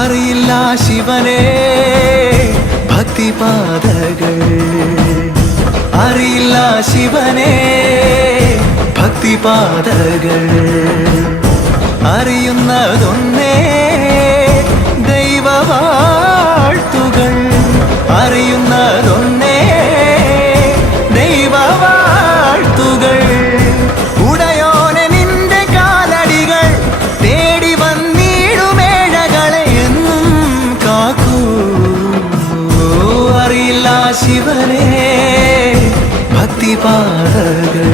അറിയില്ല ശിവനെ ഭക്തിപാതകൾ, അറിയില്ല ശിവനെ ഭക്തിപാതകൾ. അറിയുന്നതൊന്നേ ദൈവവാഴ്ത്തുകൾ, അറിയുന്നതൊന്നേ ദൈവവാഴ്ത്തുകൾ. ഉടയോനെ നിന്റെ കാലടികൾ തേടി വന്നിടുമേഴകളെ എന്നും കാക്കൂ. അറിയില്ല ശിവനെ ഭക്തിപാതകൾ.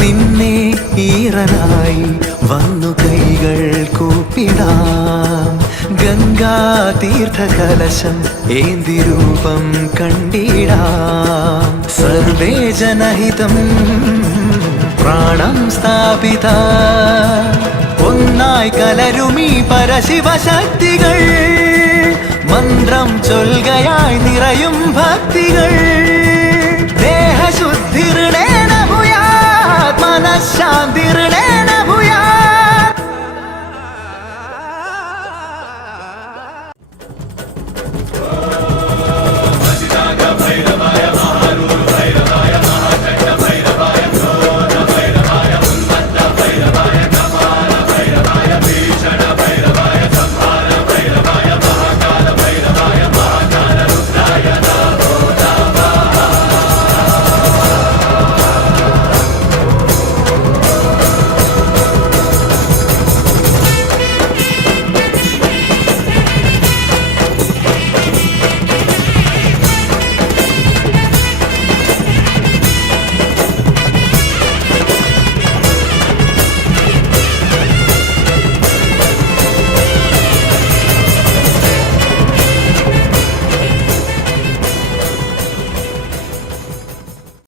നിന്നെ ഈറനായി വന്നു കൈകൾ കൂപ്പിടാം. ഗംഗാ തീർത്ഥകലശം ഏന്തി രൂപം കണ്ടിടാം. സർവേ ജനഹിതം പ്രാണം സ്ഥാപിത ഒന്നായി കലരുമീ പരശിവശക്തികൾ. മന്ത്രം ചൊൽകയായി നിറയും ഭക്തികൾ. ദേഹശുദ്ധിർണേന ഭൂയാത് മനഃശാന്തിർ